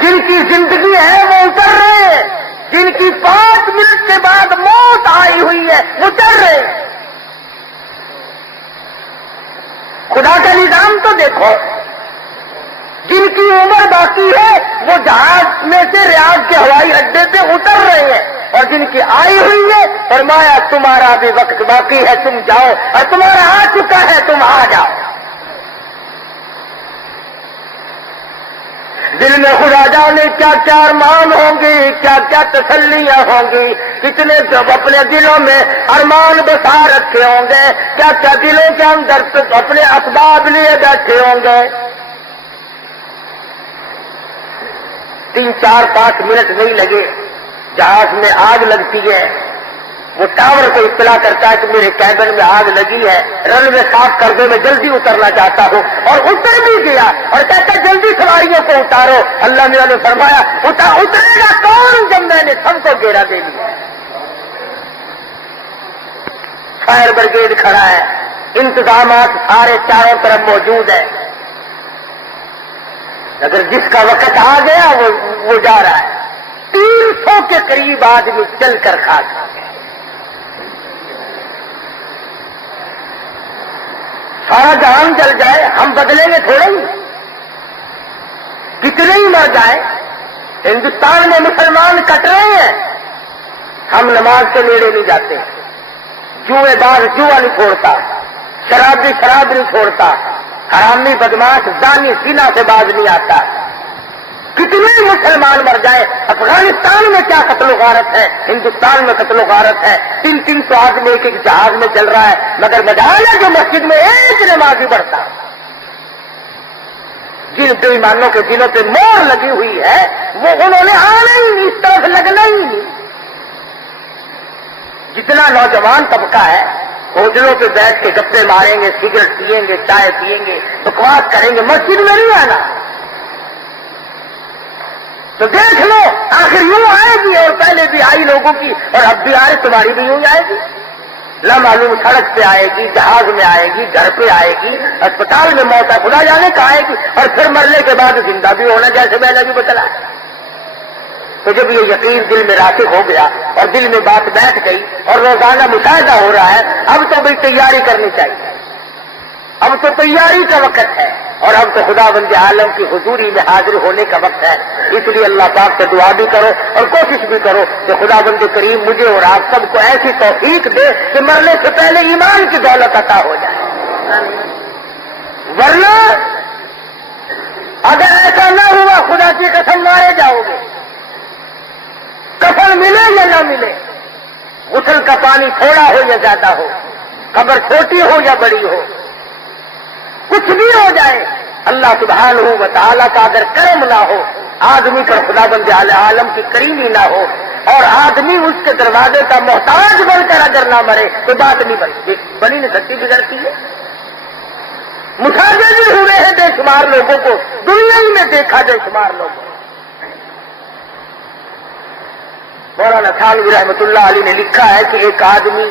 جن کی زندگی ہے وہ اتر رہے ہیں، جن کی 5 منٹ کے بعد موت آئی ہوئی ہے وہ چڑھ رہے ہیں۔ خدا کا نظام تو دیکھو، جن کی عمر باقی ہے وہ جہاز میں سے ریاض کے ہوائی اڈے پہ اتر رہے ہیں، اور جن کی آئی ہوئی ہے فرمایا تمہارا بھی وقت باقی ہے، تم جاؤ، اور تمہارا آ چکا ہے، تم آ جاؤ۔ دل میں خدا جانے کیا کیا ارمان ہوں گی، کیا کیا تسلیاں ہوں گی، کتنے جب اپنے دلوں میں ارمان بسا رکھے ہوں گے، کیا کیا دلوں کے اندر اپنے اسباب لیے بیٹھے ہوں گے۔ 3 4 5 منٹ نہیں لگے، جہاز میں آگ لگتی ہے، وہ ٹاور کو اطلاع کرتا ہے کہ میرے کیبن میں آگ لگی ہے، رن میں صاف کر دو، میں جلدی اترنا چاہتا ہوں، اور اتر بھی گیا اور کہتا جلدی سواریوں کو اتارو۔ اللہ میاں نے فرمایا اترے گا کون جب میں نے سب کو گھیرا دے لیا۔ فائر بریگیڈ کھڑا ہے، انتظامات سارے چاروں طرف موجود ہیں، اگر جس کا وقت آ گیا وہ جا رہا ہے۔ 300 کے قریب آدمی چل کر کھا گیا۔ سارا جہان جل جائے ہم بدلیں گے تھوڑے ہی، کتنے ہی مر جائے۔ ہندوستان میں مسلمان کٹ رہے ہیں، ہم نماز کے نیڑے نہیں جاتے، جوئے باز جوا نہیں چھوڑتا، شرابی شراب نہیں چھوڑتا، حرامی بدماش زانی زنا سے باز نہیں آتا۔ کتنے مسلمان مر جائے، افغانستان میں کیا قتل و غارت ہے، ہندوستان میں قتل و غارت ہے، 300 آدمی ایک جہاز میں چل رہا ہے، مگر مجال ہے جو مسجد میں ایک نمازی بڑھتا۔ جن بے ایمانوں کے دلوں پہ مور لگی ہوئی ہے وہ انہوں نے آنا ہی نہیں، اس طرف لگنا ہی نہیں۔ جتنا نوجوان طبقہ ہے ہوٹلوں پہ بیٹھ کے گپے ماریں گے، سگریٹ پیئیں گے، چائے پیئیں گے، بکواس کریں گے، مسجد میں نہیں آنا۔ تو دیکھ لو آخر یوں آئے گی، اور پہلے بھی آئی لوگوں کی اور اب بھی آئے، تمہاری بھی یوں آئے گی۔ لا معلوم سڑک پہ آئے گی، جہاز میں آئے گی، گھر پہ آئے گی، اسپتال میں موت ہے، خدا جانے کا آئے گی، اور پھر مرنے کے بعد زندہ بھی ہونا، جیسے میں نے بھی بتلا۔ تو جب یہ یقین دل میں راسخ ہو گیا اور دل میں بات بیٹھ گئی اور روزانہ مشاہدہ ہو رہا ہے، اب تو بھئی تیاری کرنی چاہیے۔ اب تو تیاری کا وقت ہے اور اب تو خدا بند عالم کی حضوری میں حاضر ہونے کا وقت ہے. اس لیے اللہ پاک سے دعا بھی کرو اور کوشش بھی کرو کہ خدا بند کریم مجھے اور آپ سب کو ایسی توفیق دے کہ مرنے سے پہلے ایمان کی دولت عطا ہو جائے. ورنہ اگر ایسا نہ ہوا خدا کی قسم مارے جاؤ گے. کفن ملے یا نہ ملے، غسل کا پانی تھوڑا ہو یا زیادہ ہو، قبر چھوٹی ہو یا بڑی ہو، کچھ بھی ہو جائے، اللہ سبحانہ و تعالیٰ کا اگر کرم نہ ہو، آدمی پر خدا بند عالم کی کریمی نہ ہو اور آدمی اس کے دروازے کا محتاج بن کر اگر نہ مرے تو بات نہیں بنی نہیں سکتی، بگڑتی ہے. متاثر بھی ہوئے ہیں بے شمار لوگوں کو، دنیا ہی میں دیکھا بے شمار لوگوں. مولانا تھانوی رحمۃ اللہ علیہ نے لکھا ہے کہ ایک آدمی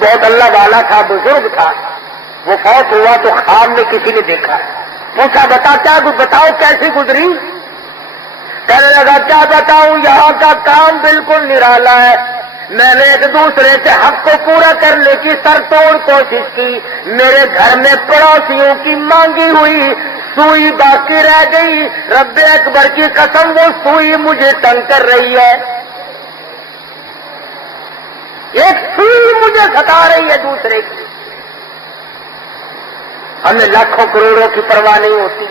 بہت اللہ والا تھا، بزرگ تھا، وہ فوت ہوا تو خواب میں کسی نے دیکھا. پوچھا بتاؤ کیسی گزری؟ کہنے لگا کیا بتاؤں، یہاں کا کام بالکل نرالا ہے. میں نے ایک دوسرے سے حق کو پورا کرنے کی سر توڑ کوشش کی. میرے گھر میں پڑوسیوں کی مانگی ہوئی سوئی باقی رہ گئی. رب اکبر کی قسم وہ سوئی مجھے تنگ کر رہی ہے. ایک سوئی مجھے ستا رہی ہے دوسرے کی. ہمیں لاکھوں کروڑوں کی پرواہ نہیں ہوتی.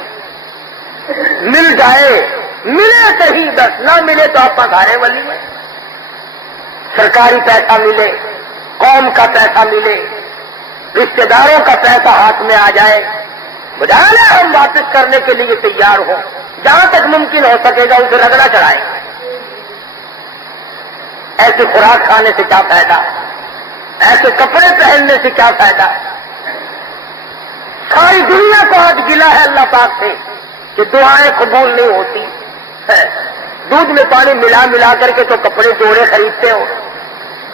مل جائے ملے صحیح، بس نہ ملے تو آپ ہارے والی ہے. سرکاری پیسہ ملے، قوم کا پیسہ ملے، رشتے داروں کا پیسہ ہاتھ میں آ جائے، بجائے ہم واپس کرنے کے لیے تیار ہوں. جہاں تک ممکن ہو سکے گا اسے رگڑا چڑھائیں. ایسے خوراک کھانے سے کیا فائدہ، ایسے کپڑے پہننے سے کیا فائدہ. ساری دنیا کو آج گلا ہے اللہ پاک سے کہ دعائیں قبول نہیں ہوتی. دودھ میں پانی ملا ملا کر کے تو کپڑے جوڑے خریدتے ہو،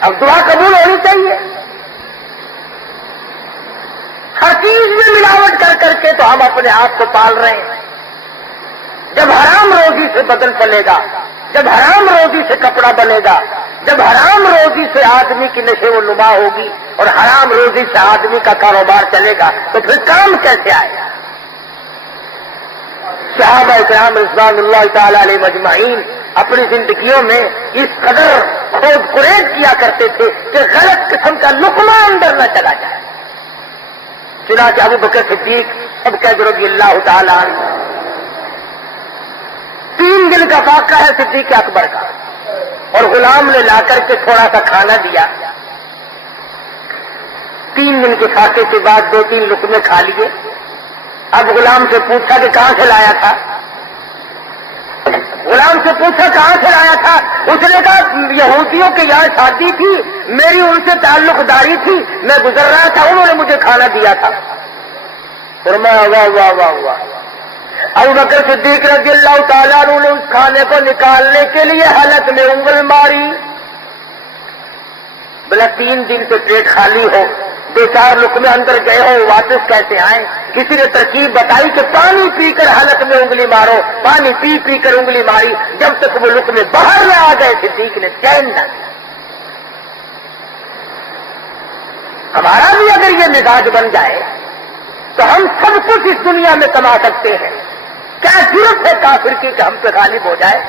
اب دعا قبول ہونی چاہیے. ہر چیز میں ملاوٹ کر کر کے تو ہم اپنے آپ کو پال رہے ہیں. جب حرام روزی سے بدن چلے گا، جب حرام روزی سے کپڑا بنے گا، جب حرام روزی سے آدمی کی نشو و نما ہوگی اور حرام روزی سے آدمی کا کاروبار چلے گا تو پھر کام کیسے آئے گا. صحابہ کرام رضوان اللہ تعالی علیہ مجمعین اپنی زندگیوں میں اس قدر کھود کریز کیا کرتے تھے کہ غلط قسم کا لقمہ اندر نہ چلا جائے. چنانچہ ابو بکر صدیق اب قید رضی اللہ تعالی عنہ 3 دن کا واقعہ ہے صدیق اکبر کا، اور غلام نے لا کر کے تھوڑا سا کھانا دیا. 3 دن کے فاصلے کے بعد 2-3 لقمے کھا لیے. اب غلام سے پوچھا کہ کہاں سے لایا تھا. غلام سے پوچھا کہاں سے لایا تھا. اس نے کہا یہودیوں کے یہاں شادی تھی، میری ان سے تعلق داری تھی، میں گزر رہا تھا، انہوں نے مجھے کھانا دیا تھا. فرمایا واہ واہ واہ واہ. ابو بکر صدیق رضی اللہ تعالیٰ عنہ نے اس کھانے کو نکالنے کے لیے حلق میں انگل ماری. بلا 3 دن سے پیٹ خالی ہو، 2-4 لقمے اندر گئے ہو، واپس کیسے آئیں؟ کسی نے ترکیب بتائی کہ پانی پی کر حلق میں انگلی مارو. پانی پی پی کر انگلی ماری، جب تک وہ لقمے باہر نہ آ گئے صدیق نے چین نہ لیا. ہمارا بھی اگر یہ مزاج بن جائے تو ہم سب کچھ اس دنیا میں کما سکتے ہیں. کیا ضرورت ہے کافر کی کہ ہم پہ غالب ہو جائے؟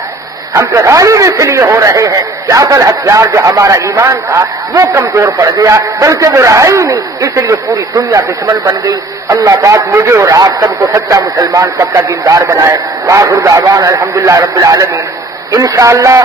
ہم پہ غالب اس لیے ہو رہے ہیں کہ اصل ہتھیار جو ہمارا ایمان تھا وہ کمزور پڑ گیا، بلکہ وہ رہا ہی نہیں، اس لیے پوری دنیا دشمن بن گئی. اللہ پاک مجھے اور آپ سب کو سچا مسلمان، سب کا دیندار بنائے. آخر دعوانا الحمدللہ رب العالمین. انشاءاللہ